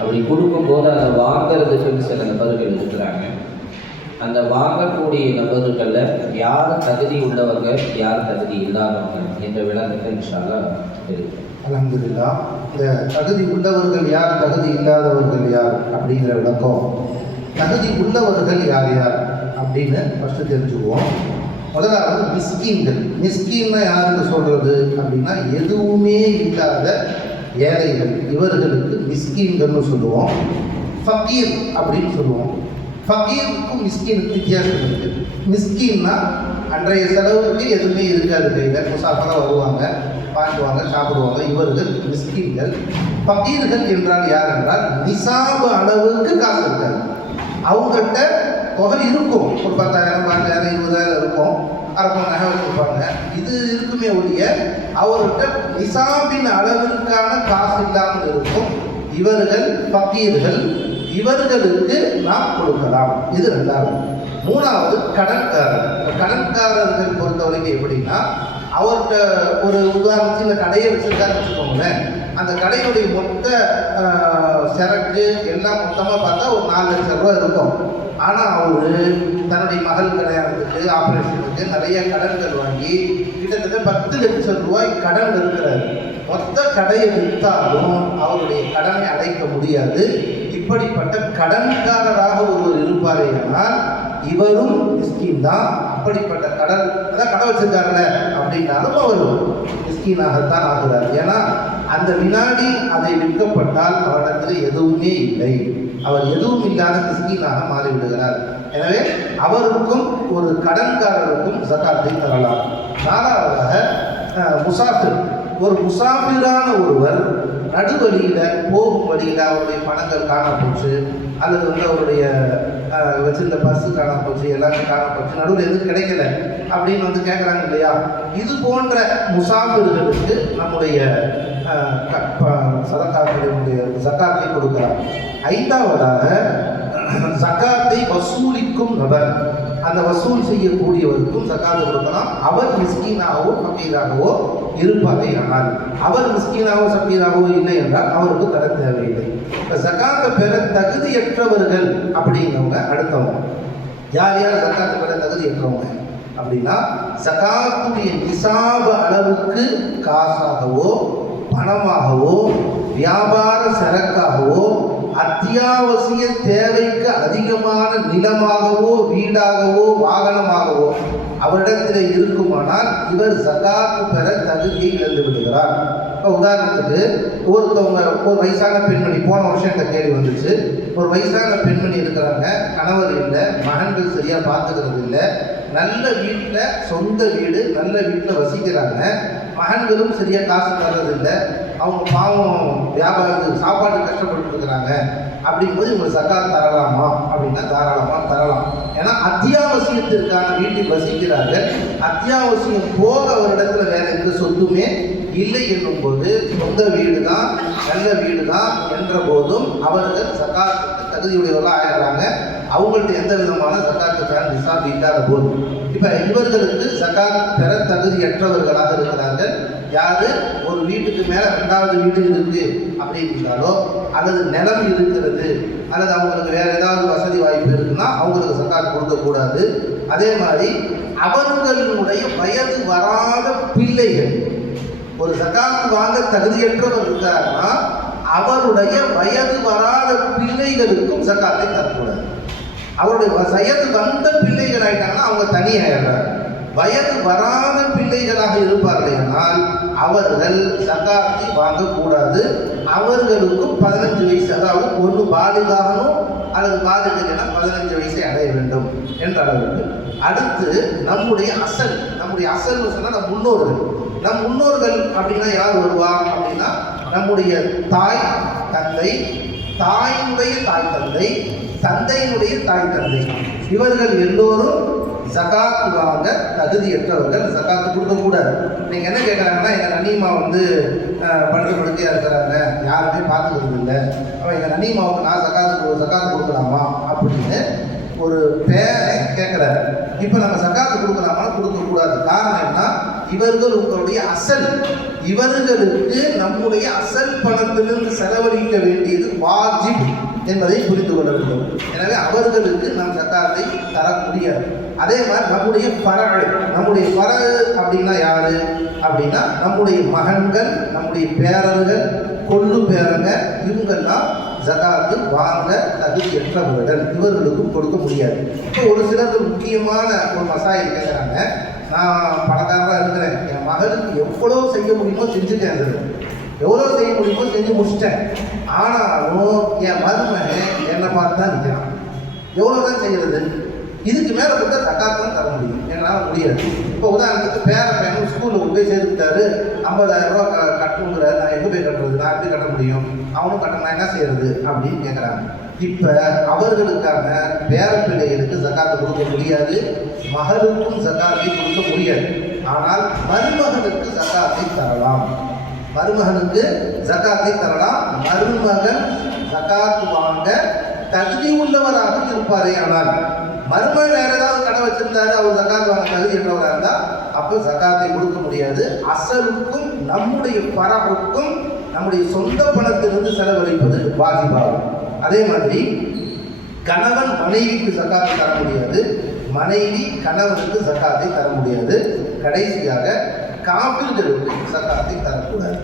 அப்படி கொடுக்கும்போது அதை வாங்கிறதுக்குன்னு சில நபர்கள் இருக்கிறாங்க. அந்த வாங்கக்கூடிய நபர்களில் யார் தகுதி உள்ளவங்க, யார் தகுதி இல்லாதவங்க என்ற விளக்கத்தை இன்ஷா அல்லாஹ் இருக்கு. அல்ஹம்துலில்லாஹ். இந்த தகுதி உள்ளவர்கள் யார், தகுதி இல்லாதவர்கள் யார் அப்படிங்கிற விளக்கம். தகுதி உள்ளவர்கள் யார் யார் அப்படின்னு ஃபஸ்ட்டு தெரிஞ்சுக்குவோம். முதலாவது மிஸ்கீன்கள். மிஸ்கீன்னா யாருக்கு சொல்கிறது அப்படின்னா எதுவுமே இல்லாத ஏழைகள், இவர்களுக்கு மிஸ்கீன்கள்னு சொல்லுவோம். ஃபக்கீர் அப்படின்னு சொல்லுவோம். ஃபக்கீருக்கும் மிஸ்கீனுக்கும் வித்தியாசம் இருக்குது. மிஸ்கீன்னா அன்றைய செலவுக்கு எதுவுமே இருக்காது, கையில் முசாஃபராக வருவாங்க, வாங்குவாங்க, சாப்பிடுவாங்க, இவர்கள் மிஸ்கீன்கள். ஃபக்கீர்கள் என்றால் யார் என்றால் நிசாபு அளவுக்கு காசு இருக்காது. அவங்ககிட்ட தொகை இருக்கும், ஒரு 10,000 5,000 20,000 இருக்கும், அரப்பம் நகை வச்சுருப்பாங்க, இது இருக்குமே ஒழிய அவர்கிட்ட நிசாபின் அளவிற்கான காசு இல்லாமல் இருக்கும். இவர்கள் ஃபக்கீர்கள், இவர்களுக்கு நாம் கொடுக்கலாம். இது ரெண்டாவது. மூணாவது கடன்காரர். கடன்காரர்கள் பொறுத்தவரைக்கும் எப்படின்னா, அவர்கிட்ட ஒரு உதாரணத்துக்கு இந்த கடையை வச்சுருக்காருன்னு வச்சுக்கோங்களேன், அந்த கடையுடைய மொத்த சரக்கு எல்லாம் மொத்தமாக பார்த்தா ஒரு 4 லட்சம் ரூபா இருக்கும். ஆனால் அவர் தன்னுடைய மகள் கல்யாணத்துக்கு, ஆப்ரேஷனுக்கு நிறைய கடன்கள் வாங்கி கிட்டத்தட்ட 10 லட்சம் ரூபாய் கடன் இருக்கிறார். மொத்த கடையை விற்றாலும் அவருடைய கடனை அடைக்க முடியாது. இப்படிப்பட்ட கடன்காரராக ஒருவர் இருப்பாரேயானால் இவரும் மிஸ்கீன் தான். அப்படிப்பட்ட கடன், அதான் கடை வச்சிருக்காருல்ல அப்படின்னாலும் அவர் மிஸ்கீனாகத்தான் ஆகிறார். ஏன்னா அந்த வினாடி அதை விற்கப்பட்டால் அவரிடத்தில் எதுவுமே இல்லை, அவர் எதுவும் இல்லாத மிஸ்கீனாக மாறிவிடுகிறார். எனவே அவருக்கும் ஒரு கடன்காரருக்கும் ஜகாத்தை தரலாம். நாலாவதாக முசாஃபிர். ஒரு முசாஃபிரான ஒருவர் நடுவழியில் போகும் வழியில் அவருடைய பணங்கள் காணப்போச்சு, அல்லது அவருடைய வச்சிருந்த பஸ்ஸு காணப்போச்சு, எல்லாமே காணப்போச்சு, நடுவில் எதுவும் கிடைக்கல அப்படின்னு கேட்குறாங்க இல்லையா. இது போன்ற முசாஃபிர்களுக்கு நம்முடைய சதகாக்களுடைய ஜகாத்தை கொடுக்கலாம். ஐந்தாவதாக ஜகாத்தை வசூலிக்கும் நபர், அந்த வசூல் செய்யக்கூடியவருக்கும் ஜகாத்து கொடுக்கலாம். அவர் மிஸ்கீனாகவோ ஃபக்கீராகவோ இருப்பாரே ஆனால், அவர் மிஸ்கீனாகவோ ஃபக்கீராகவோ இல்லை என்றால் அவருக்கு தர தேவையில்லை. இப்போ ஜகாத்தை பெற தகுதியற்றவர்கள் அப்படிங்கிறவங்க அடுத்தவங்க. யார் யார் ஜகாத்தை பெற தகுதியற்றவங்க அப்படின்னா, ஜகாத்துடைய நிசாப அளவுக்கு காசாகவோ பணமாகவோ வியாபார சரக்காகவோ அத்தியாவசிய தேவைக்கு அதிகமான நிலமாகவோ வீடாகவோ வாகனமாகவோ அவரிடத்தில் இருக்குமானால் இவர் ஜகாத்து பெற தகுதியை இழந்து விடுகிறார். இப்போ உதாரணத்துக்கு ஒருத்தவங்க, ஒரு வயசான பெண்மணி, போன வருஷம் இந்த கேள்வி வந்துச்சு, ஒரு வயசான பெண்மணி இருக்கிறாங்க, கணவர் இல்லை, மகன்கள் சரியாக பார்த்துக்கிறது இல்லை, நல்ல வீட்டில், சொந்த வீடு, நல்ல வீட்டில் வசிக்கிறாங்க, மகன்களும் சரியாக காசு தர்றதில்லை, அவங்க பாவம் வியாபாரத்துக்கு சாப்பாடு கஷ்டப்பட்டு இருக்கிறாங்க. அப்படிங்கும்போது இவங்க ஜகாத் தரலாமா அப்படின்னா தாராளமாக தரலாம். ஏன்னா அத்தியாவசியத்திற்கான வீட்டில் வசிக்கிறார்கள், அத்தியாவசியம் போக ஒரு இடத்துல வேற எந்த சொத்துமே இல்லை என்னும் போது சொந்த வீடு தான், நல்ல வீடு தான் என்ற போதும் அவர்கள் ஜகாத்துக்கு தகுதியுடையவர்களாக ஆயிடுறாங்க. அவங்கள்ட்ட எந்த விதமான ஜகாத்துக்கான நிசாப் இல்லாத போது இப்போ இவர்களுக்கு ஜகாத் பெற தகுதியற்றவர்களாக இருக்கிறார்கள். யாரு ஒரு வீட்டுக்கு மேலே 2வது வீடு இருக்குது அப்படின்னாலோ, அல்லது நிலம் இருக்கிறது, அல்லது அவங்களுக்கு வேறு ஏதாவது வசதி வாய்ப்பு இருக்குன்னா அவங்களுக்கு ஜகாத் கொடுக்கக்கூடாது. அதே மாதிரி அவர்களுடைய வயது வராத பிள்ளைகள், ஒரு ஜகாத் வாங்க தகுதியற்றவர் இருக்காருன்னா அவருடைய வயது வராத பிள்ளைகளுக்கும் ஜகாத்தை தரக்கூடாது. அவருடைய வயது வந்த பிள்ளைகள் ஆயிட்டாங்கன்னா அவங்க தனியாயிடுறாங்க. வயது வராத பிள்ளைகளாக இருப்பார்கள் ஆனால் அவர்கள் ஜகாத்தை வாங்கக்கூடாது. அவர்களுக்கும் 15 வயசு, அதாவது ஒன்று பாலிகாகணும் அல்லது பாலிகனா 15 வயசை அடைய வேண்டும் என்ற அளவுக்கு. அடுத்து நம்முடைய அசல்னு சொன்னால் நம் முன்னோர்கள் அப்படின்னா யார் வருவா அப்படின்னா, நம்முடைய தாய் தந்தை, தாயினுடைய தாய் தந்தை, தந்தையினுடைய தாய் தந்தை, இவர்கள் எல்லோரும் ஜகாத்து வாங்க தகுதியற்றவர்கள், ஜகாத்து கொடுக்கக்கூடாது. நீங்கள் என்ன கேட்குறாங்கன்னா, எங்கள் நனிமா படுக்கையாக இருக்கிறாங்க, யாருமே பார்த்துக்கிறது இல்லை, அவன் எங்கள் நனிமாவுக்கு நான் ஜகாத்து கொடுக்கலாமா அப்படின்னு ஒரு பேரை கேட்குறாரு. இப்போ நம்ம ஜகாத்து கொடுக்கலாமான்னு கொடுக்கக்கூடாது. காரணம் என்ன, இவர்கள் உங்களுடைய அசல், இவர்களுக்கு நம்முடைய அசல் பணத்திலிருந்து செலவழிக்க வேண்டியது வாஜிப் என்பதை புரிந்து கொள்ள வேண்டும். எனவே அவர்களுக்கு நாம் ஜக்காத்தை தர முடியாது. அதே மாதிரி நம்முடைய பரகு அப்படின்னா யாரு அப்படின்னா நம்முடைய மகன்கள், நம்முடைய பேரர்கள், கொள்ளு பேரங்க, இவங்கெல்லாம் ஜகாத்து வாங்க தகுதியற்றவர்கள், இவர்களுக்கும் கொடுக்க முடியாது. இப்போ ஒரு சிலருக்கு முக்கியமான ஒரு மசாயில் கேட்குறாங்க, நான் பணக்காரராக இருக்கிறேன், என் மகளுக்கு எவ்வளோ செய்ய முடியுமோ செஞ்சுட்டேன், எவ்வளோ செய்ய முடியுமோ செஞ்சு முடிச்சிட்டேன், ஆனாலும் என் மருமகன் என்னை பார்த்து தான் நிற்கிறான், எவ்வளோ தான் செய்கிறது, இதுக்கு மேலே கொடுத்தா ஜக்காத்து தான் தர முடியும், என்னால் முடியாது. இப்போ உதாரணத்துக்கு பையனும் ஸ்கூலில் போய் சேர்த்துட்டாரு, 50,000 ரூபா கட்டணுங்கிறாரு, நான் எங்கே போய் கட்டுறது, நான் எப்படி கட்ட முடியும், அவனும் கட்டணும், என்ன செய்யறது அப்படின்னு கேட்குறாங்க. இப்போ அவர்களுக்கான பிள்ளைகளுக்கு ஜக்காத்தை கொடுக்க முடியாது, மகளுக்கும் ஜக்காத்தை கொடுக்க முடியாது. ஆனால் மருமகனுக்கு ஜக்காத்தை தரலாம். மருமகனுக்கு ஜக்காத்தை தரலாம். மருமகன் ஜக்காத்து வாங்க தகுதி உள்ளவராக இருப்பாரே. ஆனால் மருமகன் வேற ஏதாவது கடை வச்சிருந்தாரு, அவர் ஜக்காத்து வாங்க தகுதி உள்ளவராக இருந்தால் அப்போ ஜக்காத்தை கொடுக்க முடியாது. அசலுக்கும் நம்முடைய பரவுக்கும் நம்முடைய சொந்த பணத்திலிருந்து செலவழிப்பது வாஜிபாகும். அதே மாதிரி கணவன் மனைவிக்கு ஜக்காத்தை தர முடியாது, மனைவி கணவனுக்கு ஜக்காத்தை தர முடியாது. கடைசியாக காபிர்களுக்கு ஜக்காத்தை தரக்கூடாது.